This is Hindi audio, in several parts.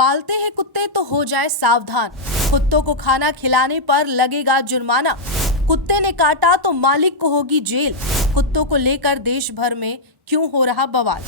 पालते हैं कुत्ते तो हो जाए सावधान। कुत्तों को खाना खिलाने पर लगेगा जुर्माना। कुत्ते ने काटा तो मालिक को होगी जेल। कुत्तों को लेकर देश भर में क्यों हो रहा बवाल।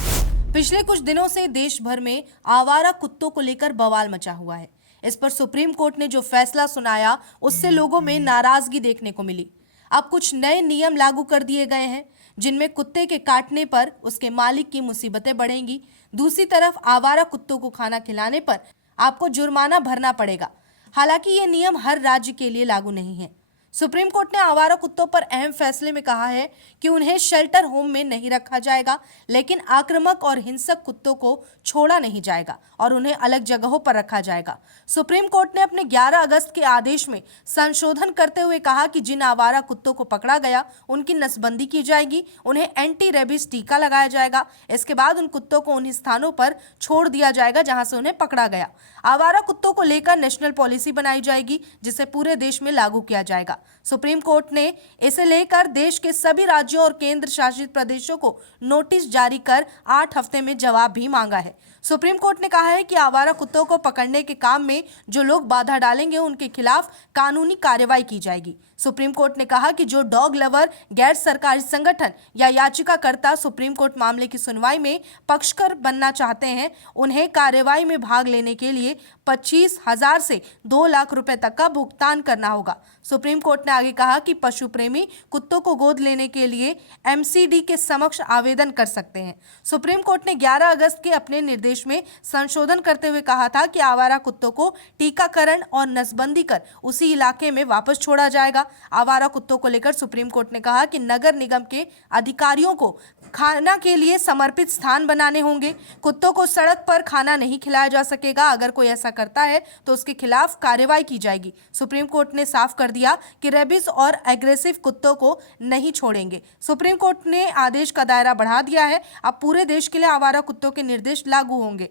पिछले कुछ दिनों से देश भर में आवारा कुत्तों को लेकर बवाल मचा हुआ है। इस पर सुप्रीम कोर्ट ने जो फैसला सुनाया उससे लोगों में नाराजगी देखने को मिली। अब कुछ नए नियम लागू कर दिए गए हैं जिनमें कुत्ते के काटने पर उसके मालिक की मुसीबतें बढ़ेंगी। दूसरी तरफ आवारा कुत्तों को खाना खिलाने पर आपको जुर्माना भरना पड़ेगा। हालांकि ये नियम हर राज्य के लिए लागू नहीं है। सुप्रीम कोर्ट ने आवारा कुत्तों पर अहम फैसले में कहा है कि उन्हें शेल्टर होम में नहीं रखा जाएगा, लेकिन आक्रामक और हिंसक कुत्तों को छोड़ा नहीं जाएगा और उन्हें अलग जगहों पर रखा जाएगा। सुप्रीम कोर्ट ने अपने 11 अगस्त के आदेश में संशोधन करते हुए कहा कि जिन आवारा कुत्तों को पकड़ा गया उनकी नसबंदी की जाएगी, उन्हें एंटी रेबीज टीका लगाया जाएगा। इसके बाद उन कुत्तों को उन स्थानों पर छोड़ दिया जाएगा जहां से उन्हें पकड़ा गया। आवारा कुत्तों को लेकर नेशनल पॉलिसी बनाई जाएगी जिसे पूरे देश में लागू किया जाएगा। सुप्रीम कोर्ट ने इसे लेकर देश के सभी राज्यों और केंद्र शासित प्रदेशों को नोटिस जारी कर 8 हफ्ते में जवाब भी मांगा है। सुप्रीम कोर्ट ने कहा है कि आवारा कुत्तों को पकड़ने के काम में जो लोग बाधा डालेंगे उनके खिलाफ कानूनी कार्रवाई की जाएगी। सुप्रीम कोर्ट ने कहा कि जो डॉग लवर गैर सरकारी संगठन या याचिकाकर्ता सुप्रीम कोर्ट मामले की सुनवाई में पक्षकार बनना चाहते हैं, उन्हें कार्रवाई में भाग लेने के लिए 25,000 से 2 लाख रुपए तक का भुगतान करना होगा। सुप्रीम कोर्ट ने आगे कहा कि पशु प्रेमी कुत्तों को गोद लेने के लिए एमसीडी के समक्ष आवेदन कर सकते हैं। सुप्रीम कोर्ट ने 11 अगस्त के अपने निर्देश में संशोधन करते हुए कहा था कि आवारा कुत्तों को टीकाकरण और नसबंदी कर उसी इलाके में वापस छोड़ा जाएगा। आवारा कुत्तों को लेकर सुप्रीम कोर्ट ने कहा कि नगर निगम के अधिकारियों को खाना के लिए समर्पित स्थान बनाने होंगे। कुत्तों को सड़क पर खाना नहीं खिलाया जा सकेगा। अगर कोई ऐसा करता है तो उसके खिलाफ कार्रवाई की जाएगी। सुप्रीम कोर्ट ने साफ कर दिया कि रेबीज और एग्रेसिव कुत्तों को नहीं छोड़ेंगे। सुप्रीम कोर्ट ने आदेश का दायरा बढ़ा दिया है। अब पूरे देश के लिए आवारा कुत्तों के निर्देश लागू होंगे।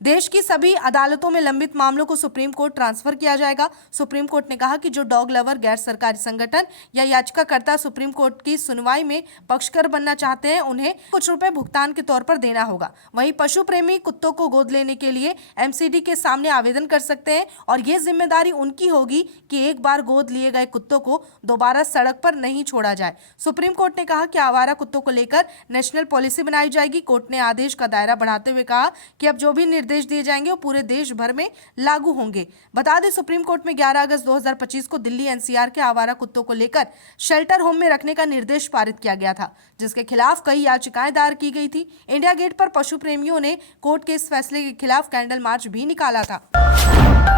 देश की सभी अदालतों में लंबित मामलों को सुप्रीम कोर्ट ट्रांसफर किया जाएगा। सुप्रीम कोर्ट ने कहा कि जो डॉग लवर गैर सरकारी संगठन या याचिकाकर्ता सुप्रीम कोर्ट की सुनवाई में पक्षकार बनना चाहते हैं, उन्हें कुछ रुपए भुगतान के तौर पर देना होगा। वहीं पशु प्रेमी कुत्तों को गोद लेने के लिए एमसीडी के सामने आवेदन कर सकते हैं और ये जिम्मेदारी उनकी होगी कि एक बार गोद लिए गए कुत्तों को दोबारा सड़क पर नहीं छोड़ा जाए। सुप्रीम कोर्ट ने कहा कि आवारा कुत्तों को लेकर नेशनल पॉलिसी बनाई जाएगी। कोर्ट ने आदेश का दायरा बढ़ाते हुए कहा कि अब जो भी निर्देश दिए जाएंगे वो पूरे देश भर में लागू होंगे। बता दें, सुप्रीम कोर्ट में 11 अगस्त 2025 को दिल्ली एनसीआर के आवारा कुत्तों को लेकर शेल्टर होम में रखने का निर्देश पारित किया गया था, जिसके खिलाफ कई याचिकाएं दायर की गई थी। इंडिया गेट पर पशु प्रेमियों ने कोर्ट के इस फैसले के खिलाफ कैंडल मार्च भी निकाला था।